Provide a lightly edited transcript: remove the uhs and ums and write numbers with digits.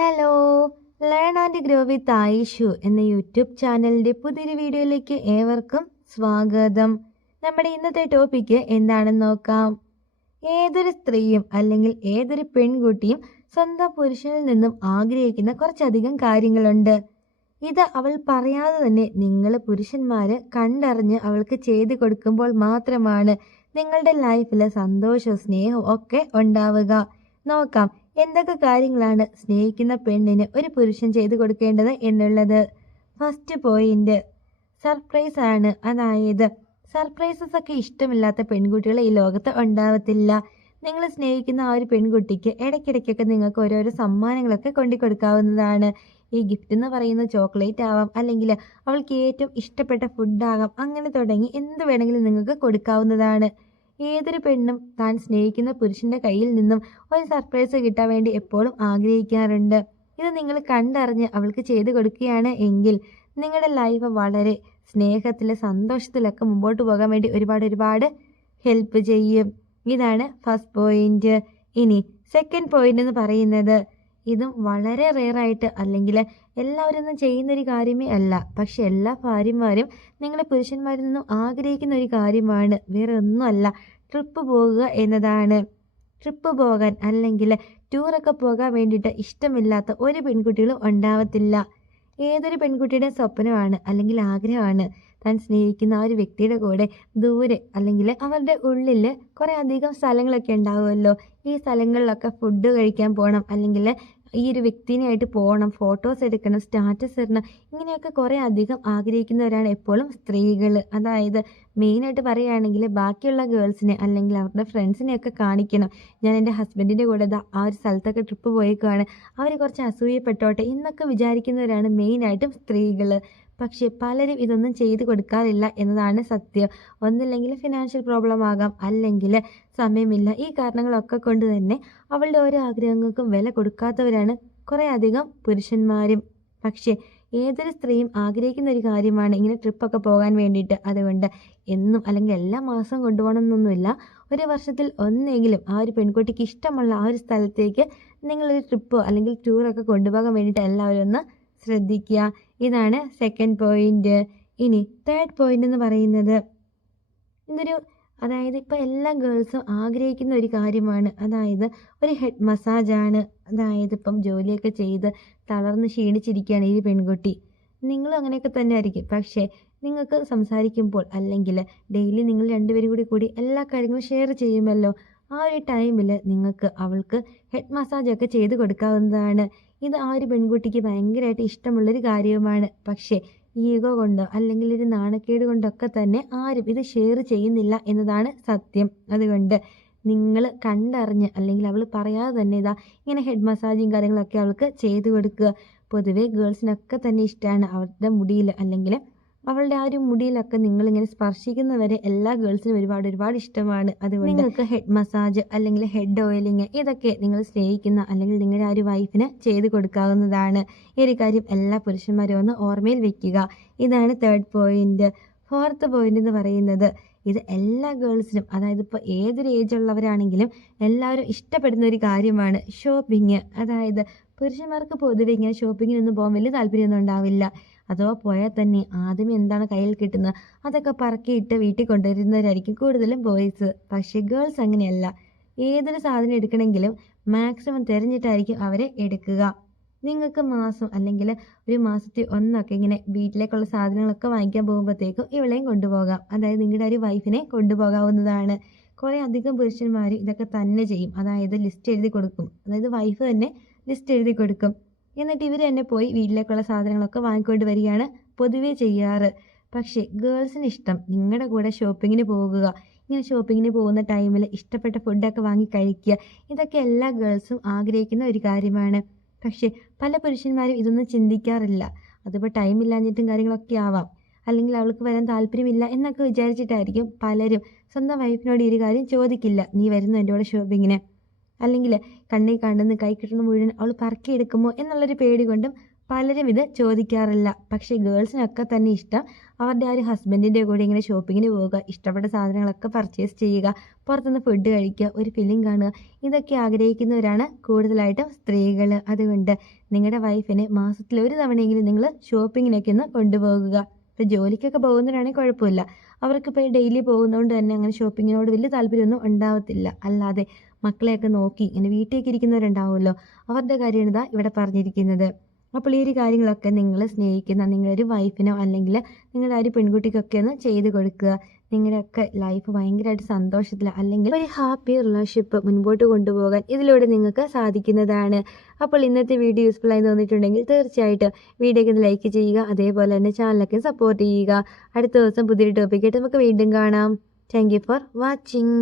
Hello, learn and grow with Ayshu എന്ന YouTube ചാനലിൻ്റെ പുതിയൊരു വീഡിയോയിലേക്ക് ഏവർക്കും സ്വാഗതം. നമ്മുടെ ഇന്നത്തെ ടോപ്പിക്ക് എന്താണെന്ന് നോക്കാം. ഏതൊരു സ്ത്രീയും അല്ലെങ്കിൽ ഏതൊരു പെൺകുട്ടിയും സ്വന്തം പുരുഷനിൽ നിന്നും ആഗ്രഹിക്കുന്ന കുറച്ചധികം കാര്യങ്ങളുണ്ട്. ഇത് അവൾ പറയാതെ തന്നെ നിങ്ങൾ പുരുഷന്മാർ കണ്ടറിഞ്ഞ് അവൾക്ക് ചെയ്തു കൊടുക്കുമ്പോൾ മാത്രമാണ് നിങ്ങളുടെ ലൈഫിൽ സന്തോഷവും സ്നേഹവും ഒക്കെ ഉണ്ടാവുക. നോക്കാം എന്തൊക്കെ കാര്യങ്ങളാണ് സ്നേഹിക്കുന്ന പെണ്ണിന് ഒരു പുരുഷൻ ചെയ്തു കൊടുക്കേണ്ടത് എന്നുള്ളത്. ഫസ്റ്റ് പോയിന്റ് സർപ്രൈസ് ആണ്. അതായത് സർപ്രൈസസ് ഒക്കെ ഇഷ്ടമില്ലാത്ത പെൺകുട്ടികൾ ഈ ലോകത്ത് ഉണ്ടാവത്തില്ല. നിങ്ങൾ സ്നേഹിക്കുന്ന ആ ഒരു പെൺകുട്ടിക്ക് ഇടയ്ക്കിടയ്ക്കൊക്കെ നിങ്ങൾക്ക് ഓരോരോ സമ്മാനങ്ങളൊക്കെ കൊണ്ടുകൊടുക്കാവുന്നതാണ്. ഈ ഗിഫ്റ്റ് എന്ന് പറയുന്നത് ചോക്ലേറ്റ് ആവാം, അല്ലെങ്കിൽ അവൾക്ക് ഏറ്റവും ഇഷ്ടപ്പെട്ട ഫുഡാകാം. അങ്ങനെ തുടങ്ങി എന്ത് വേണമെങ്കിലും നിങ്ങൾക്ക് കൊടുക്കാവുന്നതാണ്. ഏതൊരു പെണ്ണും താൻ സ്നേഹിക്കുന്ന പുരുഷന്റെ കയ്യിൽ നിന്നും ഒരു സർപ്രൈസ് കിട്ടാൻ വേണ്ടി എപ്പോഴും ആഗ്രഹിക്കാറുണ്ട്. ഇത് നിങ്ങൾ കണ്ടറിഞ്ഞ് അവൾക്ക് ചെയ്തു കൊടുക്കുകയാണ് എങ്കിൽ നിങ്ങളുടെ ലൈഫ് വളരെ സ്നേഹത്തിൽ സന്തോഷത്തിലൊക്കെ മുമ്പോട്ട് പോകാൻ വേണ്ടി ഒരുപാട് ഹെൽപ്പ് ചെയ്യും. ഇതാണ് ഫസ്റ്റ് പോയിന്റ്. ഇനി സെക്കൻഡ് പോയിന്റ് എന്ന് പറയുന്നത്, ഇതും വളരെ റെയറായിട്ട് അല്ലെങ്കിൽ എല്ലാവരും ഒന്നും ചെയ്യുന്നൊരു കാര്യമേ അല്ല, പക്ഷെ എല്ലാ ഭാര്യമാരും നിങ്ങളുടെ പുരുഷന്മാരിൽ നിന്നും ആഗ്രഹിക്കുന്ന ഒരു കാര്യമാണ്. വേറെ ഒന്നുമല്ല, ട്രിപ്പ് പോകുക എന്നതാണ്. ട്രിപ്പ് പോകാൻ അല്ലെങ്കിൽ ടൂറൊക്കെ പോകാൻ വേണ്ടിയിട്ട് ഇഷ്ടമില്ലാത്ത ഒരു പെൺകുട്ടികളും ഉണ്ടാവത്തില്ല. ഏതൊരു പെൺകുട്ടിയുടെ സ്വപ്നമാണ് അല്ലെങ്കിൽ ആഗ്രഹമാണ് താൻ സ്നേഹിക്കുന്ന ആ ഒരു വ്യക്തിയുടെ കൂടെ ദൂരെ അല്ലെങ്കിൽ അവരുടെ ഉള്ളിൽ കുറേ അധികം സ്ഥലങ്ങളൊക്കെ ഉണ്ടാവുമല്ലോ. ഈ സ്ഥലങ്ങളിലൊക്കെ ഫുഡ് കഴിക്കാൻ പോകണം, അല്ലെങ്കിൽ ഈ ഒരു വ്യക്തിനായിട്ട് പോകണം, ഫോട്ടോസ് എടുക്കണം, സ്റ്റാറ്റസ് ഇടണം, ഇങ്ങനെയൊക്കെ കുറേ അധികം ആഗ്രഹിക്കുന്നവരാണ് എപ്പോഴും സ്ത്രീകൾ. അതായത് മെയിനായിട്ട് പറയുകയാണെങ്കിൽ ബാക്കിയുള്ള ഗേൾസിനെ അല്ലെങ്കിൽ അവരുടെ ഫ്രണ്ട്സിനെയൊക്കെ കാണിക്കണം, ഞാൻ എൻ്റെ ഹസ്ബൻഡിൻ്റെ കൂടെ ആ ഒരു സ്ഥലത്തൊക്കെ ട്രിപ്പ് പോയേക്കാണ്, അവർ കുറച്ച് അസൂയപ്പെട്ടോട്ടെ എന്നൊക്കെ വിചാരിക്കുന്നവരാണ് മെയിനായിട്ടും സ്ത്രീകൾ. പക്ഷേ പലരും ഇതൊന്നും ചെയ്തു കൊടുക്കാറില്ല എന്നതാണ് സത്യം. ഒന്നില്ലെങ്കിൽ ഫിനാൻഷ്യൽ പ്രോബ്ലം ആകാം, അല്ലെങ്കിൽ സമയമില്ല. ഈ കാരണങ്ങളൊക്കെ കൊണ്ട് തന്നെ അവളുടെ ഓരോ ആഗ്രഹങ്ങൾക്കും വില കൊടുക്കാത്തവരാണ് കുറേ അധികം പുരുഷന്മാരും. പക്ഷേ ഏതൊരു സ്ത്രീയും ആഗ്രഹിക്കുന്ന ഒരു കാര്യമാണ് ഇങ്ങനെ ട്രിപ്പൊക്കെ പോകാൻ വേണ്ടിയിട്ട്. അതുകൊണ്ട് എന്നും അല്ലെങ്കിൽ എല്ലാ മാസവും കൊണ്ടുപോകണമെന്നൊന്നുമില്ല, ഒരു വർഷത്തിൽ ഒന്നെങ്കിലും ആ ഒരു പെൺകുട്ടിക്ക് ഇഷ്ടമുള്ള ആ ഒരു സ്ഥലത്തേക്ക് നിങ്ങളൊരു ട്രിപ്പോ അല്ലെങ്കിൽ ടൂറൊക്കെ കൊണ്ടുപോകാൻ വേണ്ടിയിട്ട് എല്ലാവരും ഒന്ന് ശ്രദ്ധിക്കുക. ഇതാണ് സെക്കൻഡ് പോയിന്റ്. ഇനി തേർഡ് പോയിന്റ് എന്ന് പറയുന്നത്, ഇതൊരു അതായത് ഇപ്പോൾ എല്ലാ ഗേൾസും ആഗ്രഹിക്കുന്ന ഒരു കാര്യമാണ്. അതായത് ഒരു ഹെഡ് മസാജാണ്. അതായത് ഇപ്പം ജോലിയൊക്കെ ചെയ്ത് തളർന്ന് ക്ഷീണിച്ചിരിക്കുകയാണ് ഈ പെൺകുട്ടി. നിങ്ങളും അങ്ങനെയൊക്കെ തന്നെ ആയിരിക്കും. പക്ഷേ നിങ്ങൾക്ക് സംസാരിക്കുമ്പോൾ അല്ലെങ്കിൽ ഡെയിലി നിങ്ങൾ രണ്ടുപേരും കൂടി എല്ലാ കാര്യങ്ങളും ഷെയർ ചെയ്യുമല്ലോ. ആ ഒരു ടൈമിൽ നിങ്ങൾക്ക് അവൾക്ക് ഹെഡ് മസാജൊക്കെ ചെയ്ത് കൊടുക്കാവുന്നതാണ്. ഇത് ആ ഒരു പെൺകുട്ടിക്ക് ഭയങ്കരമായിട്ട് ഇഷ്ടമുള്ളൊരു കാര്യവുമാണ്. പക്ഷേ ഈഗോ കൊണ്ടോ അല്ലെങ്കിൽ ഒരു നാണക്കേട് കൊണ്ടൊക്കെ തന്നെ ആരും ഇത് ഷെയർ ചെയ്യുന്നില്ല എന്നതാണ് സത്യം. അതുകൊണ്ട് നിങ്ങൾ കണ്ടറിഞ്ഞ് അല്ലെങ്കിൽ അവൾ പറയാതെ തന്നെ ഇതാ ഇങ്ങനെ ഹെഡ് മസാജും കാര്യങ്ങളൊക്കെ അവൾക്ക് ചെയ്തു കൊടുക്കുക. പൊതുവേ ഗേൾസിനൊക്കെ തന്നെ ഇഷ്ടമാണ് അവരുടെ മുടിയിൽ അല്ലെങ്കിൽ അവളുടെ ആ ഒരു മുടിയിലൊക്കെ നിങ്ങളിങ്ങനെ സ്പർശിക്കുന്നവരെ എല്ലാ ഗേൾസിനും ഒരുപാട് ഇഷ്ടമാണ്. അതുകൊണ്ട് നിങ്ങൾക്ക് ഹെഡ് മസാജ് അല്ലെങ്കിൽ ഹെഡ് ഓയിലിങ് ഇതൊക്കെ നിങ്ങൾ സ്നേഹിക്കുന്ന അല്ലെങ്കിൽ നിങ്ങളുടെ ആ ഒരു വൈഫിന് ചെയ്ത് കൊടുക്കാവുന്നതാണ്. ഈ ഒരു കാര്യം എല്ലാ പുരുഷന്മാരും ഒന്ന് ഓർമ്മയിൽ വെക്കുക. ഇതാണ് തേർഡ് പോയിന്റ്. ഫോർത്ത് പോയിന്റ് എന്ന് പറയുന്നത്, ഇത് എല്ലാ ഗേൾസിനും, അതായത് ഇപ്പോൾ ഏതൊരു ഏജുള്ളവരാണെങ്കിലും എല്ലാവരും ഇഷ്ടപ്പെടുന്ന ഒരു കാര്യമാണ് ഷോപ്പിംഗ്. അതായത് പുരുഷന്മാർക്ക് പൊതുവെ ഇങ്ങനെ ഷോപ്പിങ്ങിനൊന്നും പോകാൻ വലിയ താല്പര്യമൊന്നും ഉണ്ടാവില്ല. അഥവാ പോയാൽ തന്നെ ആദ്യം എന്താണ് കയ്യിൽ കിട്ടുന്നത് അതൊക്കെ പറക്കിയിട്ട് വീട്ടിൽ കൊണ്ടുവരുന്നവരായിരിക്കും കൂടുതലും ബോയ്സ്. പക്ഷേ ഗേൾസ് അങ്ങനെയല്ല. ഏതൊരു സാധനം എടുക്കണമെങ്കിലും മാക്സിമം തിരഞ്ഞിട്ടായിരിക്കും അവരെ എടുക്കുക. നിങ്ങൾക്ക് മാസം അല്ലെങ്കിൽ ഒരു മാസത്തിൽ ഒന്നൊക്കെ ഇങ്ങനെ വീട്ടിലേക്കുള്ള സാധനങ്ങളൊക്കെ വാങ്ങിക്കാൻ പോകുമ്പോഴത്തേക്കും ഇവളെയും കൊണ്ടുപോകാം. അതായത് നിങ്ങളുടെ ഒരു വൈഫിനെ കൊണ്ടുപോകാവുന്നതാണ്. കുറേ അധികം പുരുഷന്മാർ ഇതൊക്കെ തന്നെ ചെയ്യും. അതായത് ലിസ്റ്റ് എഴുതി കൊടുക്കും. അതായത് വൈഫ് തന്നെ ലിസ്റ്റ് എഴുതി കൊടുക്കും. എന്നിട്ട് ഇവർ തന്നെ പോയി വീട്ടിലേക്കുള്ള സാധനങ്ങളൊക്കെ വാങ്ങിക്കൊണ്ട് വരികയാണ് പൊതുവേ ചെയ്യാറ്. പക്ഷേ ഗേൾസിന് ഇഷ്ടം നിങ്ങളുടെ കൂടെ ഷോപ്പിങ്ങിന് പോകുക. ഇങ്ങനെ ഷോപ്പിങ്ങിന് പോകുന്ന ടൈമിൽ ഇഷ്ടപ്പെട്ട ഫുഡൊക്കെ വാങ്ങി കഴിക്കുക. ഇതൊക്കെ എല്ലാ ഗേൾസും ആഗ്രഹിക്കുന്ന ഒരു കാര്യമാണ്. പക്ഷേ പല പുരുഷന്മാരും ഇതൊന്നും ചിന്തിക്കാറില്ല. അതിപ്പോൾ ടൈം ഇല്ലാഞ്ഞിട്ടും കാര്യങ്ങളൊക്കെ ആവാം, അല്ലെങ്കിൽ അവൾക്ക് വരാൻ താല്പര്യമില്ല എന്നൊക്കെ വിചാരിച്ചിട്ടായിരിക്കും പലരും സ്വന്തം വൈഫിനോട് ഈ ഒരു കാര്യം ചോദിക്കില്ല. നീ വരുന്നു എൻ്റെ കൂടെ ഷോപ്പിങ്ങിന്, അല്ലെങ്കിൽ കണ്ണി കണ്ടെന്ന് കൈ കിട്ടുന്ന മുഴുവൻ അവൾ പറക്കിയെടുക്കുമോ എന്നുള്ളൊരു പേടി കൊണ്ടും പലരും ഇത് ചോദിക്കാറില്ല. പക്ഷേ ഗേൾസിനൊക്കെ തന്നെ ഇഷ്ടം അവരുടെ ആ ഒരു ഹസ്ബൻഡിൻ്റെ കൂടെ ഇങ്ങനെ ഷോപ്പിങ്ങിന് പോവുക, ഇഷ്ടപ്പെട്ട സാധനങ്ങളൊക്കെ പർച്ചേസ് ചെയ്യുക, പുറത്തുനിന്ന് ഫുഡ് കഴിക്കുക, ഒരു ഫിലിം കാണുക, ഇതൊക്കെ ആഗ്രഹിക്കുന്നവരാണ് കൂടുതലായിട്ടും സ്ത്രീകൾ. അതുകൊണ്ട് നിങ്ങളുടെ വൈഫിനെ മാസത്തിൽ ഒരു തവണയെങ്കിലും നിങ്ങൾ ഷോപ്പിങ്ങിനൊക്കെ ഒന്ന് കൊണ്ടുപോകുക. ഇപ്പോൾ ജോലിക്കൊക്കെ പോകുന്നവരാണെങ്കിൽ കുഴപ്പമില്ല. അവർക്കിപ്പോൾ ഡെയിലി പോകുന്നതുകൊണ്ട് തന്നെ അങ്ങനെ ഷോപ്പിങ്ങിനോട് വലിയ താല്പര്യമൊന്നും ഉണ്ടാവത്തില്ല. അല്ലാതെ മക്കളെയൊക്കെ നോക്കി ഇങ്ങനെ വീട്ടിലേക്ക് ഇരിക്കുന്നവരുണ്ടാവുമല്ലോ, അവരുടെ കാര്യമാണ് ഇതാ ഇവിടെ പറഞ്ഞിരിക്കുന്നത്. അപ്പോൾ ഈ ഒരു കാര്യങ്ങളൊക്കെ നിങ്ങൾ സ്നേഹിക്കുന്ന നിങ്ങളുടെ ഒരു വൈഫിനോ അല്ലെങ്കിൽ നിങ്ങളുടെ ആ ഒരു പെൺകുട്ടിക്കൊക്കെ ഒന്ന് ചെയ്ത് കൊടുക്കുക. നിങ്ങളുടെയൊക്കെ ലൈഫ് ഭയങ്കരമായിട്ട് സന്തോഷത്തിൽ അല്ലെങ്കിൽ ഒരു ഹാപ്പി റിലേഷൻഷിപ്പ് മുൻപോട്ട് കൊണ്ടുപോകാൻ ഇതിലൂടെ നിങ്ങൾക്ക് സാധിക്കുന്നതാണ്. അപ്പോൾ ഇന്നത്തെ വീഡിയോ യൂസ്ഫുൾ ആയി തോന്നിയിട്ടുണ്ടെങ്കിൽ തീർച്ചയായിട്ടും വീഡിയോയ്ക്ക് ഒന്ന് ലൈക്ക് ചെയ്യുക. അതേപോലെ തന്നെ ചാനലൊക്കെ സപ്പോർട്ട് ചെയ്യുക. അടുത്ത ദിവസം പുതിയൊരു ടോപ്പിക്കായിട്ട് നമുക്ക് വീണ്ടും കാണാം. Thank you for watching.